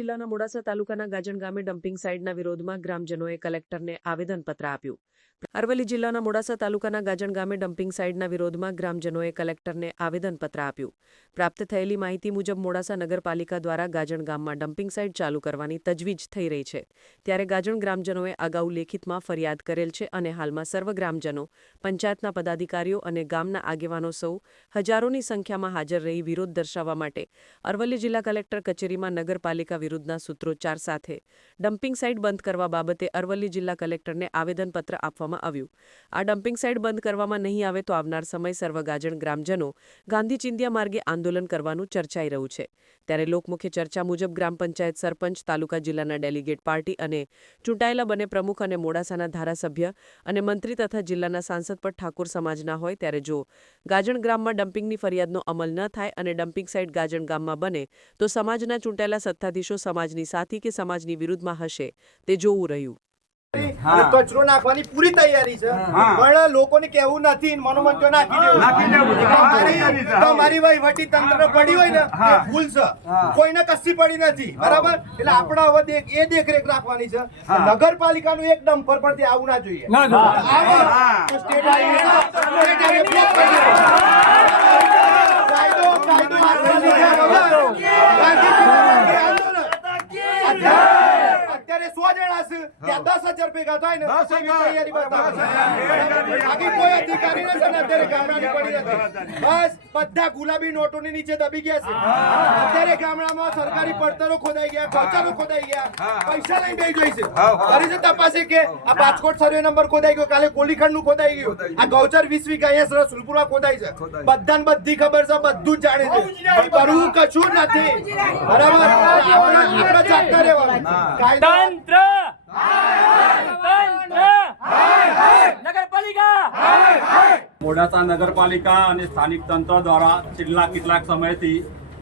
જિલ્લાના મોડાસા તાલુકાના ગાજણ ગામે ડમ્પિંગ સાઇટના વિરોધમાં ગ્રામજનોએ કલેક્ટરને આવેદનપત્ર આપ્યું. અરવલ્લી જિલ્લાના મોડાસા તાલુકાના ગાજણ ગામે ડમ્પિંગ સાઇટના વિરોધમાં ગ્રામજનોએ કલેક્ટરને આવેદનપત્ર આપ્યું. પ્રાપ્ત થયેલી માહિતી મુજબ મોડાસા નગરપાલિકા દ્વારા ગાજણ ગામમાં ડમ્પિંગ સાઇટ ચાલુ કરવાની તજવીજ થઈ રહી છે. ત્યારે ગાજણ ગ્રામજનોએ અગાઉ લેખિતમાં ફરિયાદ કરેલ છે અને હાલમાં સર્વ ગ્રામજનો, પંચાયતના પદાધિકારીઓ અને ગામના આગેવાનો સૌ હજારોની સંખ્યામાં હાજર રહી વિરોધ દર્શાવવા માટે અરવલ્લી જિલ્લા કલેક્ટર કચેરીમાં નગરપાલિકા વિરુદ્ધના સૂત્રોચ્ચાર સાથે ડમ્પિંગ સાઇટ બંધ કરવા બાબતે અરવલ્લી જિલ્લા કલેક્ટરને આવેદનપત્ર આપવામાં આવ્યું. આ ડમ્પિંગ સાઇટ બંધ કરવામાં નહીં આવે તો આવનાર સમય સર્વ ગાજણ ગ્રામજનો ગાંધી ચિંધ્યા માર્ગે આંદોલન કરવાનું ચર્ચાઈ રહ્યું છે. ત્યારે લોકમુખ્ય ચર્ચા મુજબ ગ્રામ પંચાયત સરપંચ, તાલુકા જિલ્લાના ડેલિગેટ પાર્ટી અને ચૂંટાયેલા બંને પ્રમુખ અને મોડાસાના ધારાસભ્ય અને મંત્રી તથા જિલ્લાના સાંસદ પણ ઠાકોર સમાજના હોય ત્યારે જો ગાજણ ગ્રામમાં ડમ્પિંગની ફરિયાદનો અમલ ન થાય અને ડમ્પિંગ સાઇટ ગાજણ ગામમાં બને, તો સમાજના ચૂંટાયેલા સત્તાધીશો સમાજની સાથી કે સમાજની વિરુદ્ધમાં હશે તે જોવું રહ્યું. અને કચરો નાખવાની પૂરી તૈયારી છે. પણ લોકોને કેવું નથી તો નાખી દેવું. તમારી વહીવટી તંત્ર પડી હોય ને ભૂલ છે. કોઈને કશી પડી નથી. બરાબર? એટલે આપણે હવે દેખ એ દેખરેખ રાખવાની છે. નગરપાલિકાનું એક ડમ્પર પરથી આવું ના જોઈએ. ના જોઈએ. આવે હા. તો સ્ટેટ હાઈવે છે. સ્ટેટ હાઈવે બ્લોક કરી દેવો. કાયદો કાયદો હાથમાં લીધા વગર ગાંધીજીનું આંદોલન. અત્યારે અત્યારે સો જણા છે ત્યાં દસ હજાર ભેગા થાય ને. તૈયારી. બાકી કોઈ અધિકારી ને અત્યારે ગામડાની પડી નથી બસ બધા ગુલાબી નોટોની નીચે દબી ગયા છે. અત્યારે ગામડામાં સરકારી પડતરો ખોદાઈ ગયા ખર્ચાનો ખોદાઈ ગયા પૈસા લઈને બેસી જોઈ છે. કરી છે તપાસે કે આ રાજકોટ સર્વે નંબર ખોદાઈ ગયો કાલે કોલીખંડનું ખોદાઈ ગયું. આ ગૌચર વીસ વીઘા અહીંયા રસુલપુરા ખોદાઈ છે. બધાને બધી ખબર છે બધું જાણે છે. કરવું કશું જ નથી. બરાબર? આપણે જાગતા રહેવાનું. કાયદા તંત્ર! મોડાસા નગરપાલિકા અને સ્થાનિક તંત્ર દ્વારા છેલ્લા કેટલાક સમયથી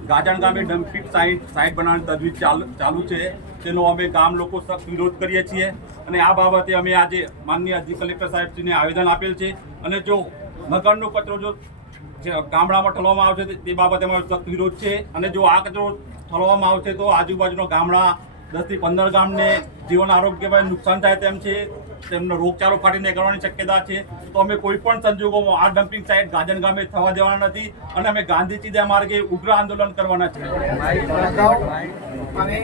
ગાજણ ગામે ડમ્પિંગ સાઇટ સાઇટ બનાવવાની તજવીજ ચાલુ છે. તેનો અમે ગામ લોકો સખ્ત વિરોધ કરીએ છીએ અને આ બાબતે અમે આજે માનનીય અધિક કલેક્ટર સાહેબશ્રીને આવેદન આપેલ છે અને જો નગરનો કચરો જો ગામડામાં ઠલવામાં આવશે તે બાબતે અમારો સખ્ત વિરોધ છે અને જો આ કચરો ઠલવામાં આવશે તો આજુબાજુના ગામડા દસથી પંદર ગામને જીવન આરોગ્યમાં નુકસાન થાય તેમ છે, તેમનો રોગચાળો ફાટી નીકળવાની શક્યતા છે. તો અમે કોઈ પણ સંજોગોમાં આ ડમ્પિંગ સાઇટ ગાજન ગામે થવા દેવાના નથી અને અમે ગાંધી ચીધા માર્ગે ઉગ્ર આંદોલન કરવાના છે અમે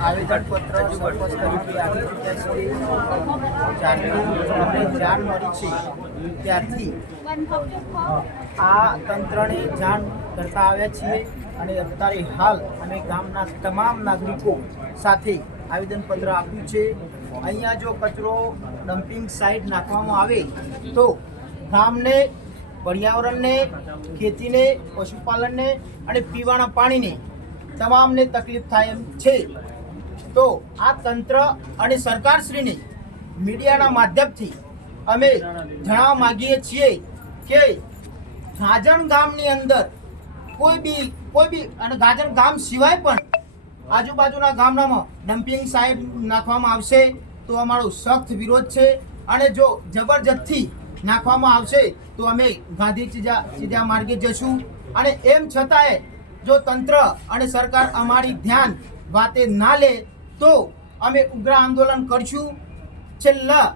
આવેદનપત્ર સરપંચ આપી ચૂક્યા જ્યારથી જાણ મળી છે ત્યારથી આ તંત્રને જાણ કરતા આવ્યા છીએ અને અત્યારે હાલ અમે ગામના તમામ નાગરિકો સાથે આવેદનપત્ર આપ્યું છે. અહીંયા જો કચરો ડમ્પિંગ સાઇટ નાખવામાં આવે તો ગામને પર્યાવરણને ખેતીને પશુપાલનને અને પીવાના પાણીને તમામને તકલીફ થાય એમ છે. તો આ તંત્ર અને સરકારશ્રીને મીડિયાના માધ્યમથી અમે જણાવવા માગીએ છીએ કે ગાજણ ગામની અંદર કોઈ બી કોઈ બી, અને ગાજણ ગામ સિવાય પણ આજુબાજુના ગામડામાં ડમ્પિંગ સાહેબ નાખવામાં આવશે તો અમારો સખ્ત વિરોધ છે. અને જો જબરજસ્તી નાખવામાં આવશે તો અમે ગાંધી સીધા સીધા માર્ગે જશું. અને એમ છતાંય જો તંત્ર અને સરકાર અમારી ધ્યાન વાતે ના લે તો અમે ઉગ્ર આંદોલન કરશું. છેલ્લા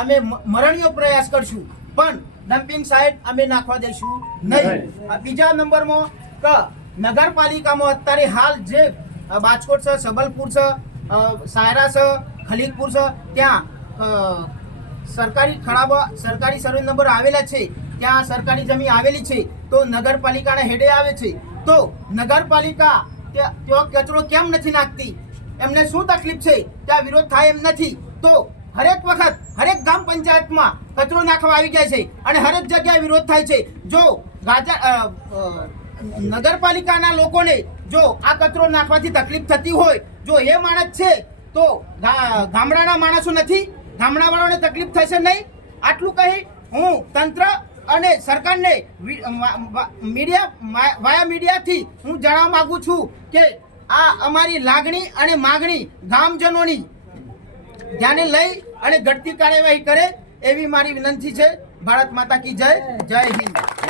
અમે મરણીય પ્રયાસ કરશું. પણ ડમ્પિંગ સાઇટ અમે નાખવા દઈશું નહીં. બીજા નંબરમાં કે નગરપાલિકામાં અત્યારે હાલ જે બાજકોટ છે સબલપુર છે સાયરા છે ખલીકપુર છે ત્યાં સરકારી ખરાબા સરકારી સર્વે નંબર આવેલા છે. ત્યાં સરકારી જમીન આવેલી છે. તો નગરપાલિકાના હેડે આવે છે. તો નગરપાલિકા ત્યાં કચરો કેમ નથી નાખતી? એમને શું તકલીફ છે? ત્યાં વિરોધ થાય એમ નથી. તો હરેક વખત હરેક ગ્રામ પંચાયતમાં કચરો નાખવા આવી જાય છે અને હરેક જગ્યાએ વિરોધ થાય છે. જો અ, નગરપાલિકાના લોકોને જો આ કચરો નાખવાથી તકલીફ થતી હોય જો એ માણસ છે તો ગામડાના માણસો નથી? ગામડાવાળાને તકલીફ થશે નહીં? આટલું કહી હું તંત્ર અને સરકારને મીડિયા વાયા મીડિયાથી હું જણાવવા માગું છું કે આ અમારી લાગણી અને માગણી ગામજનોની ધ્યાને લઈ અને ઘટતી કાર્યવાહી કરે એવી મારી વિનંતી છે. ભારત માતા કી જય. જય હિન્દ.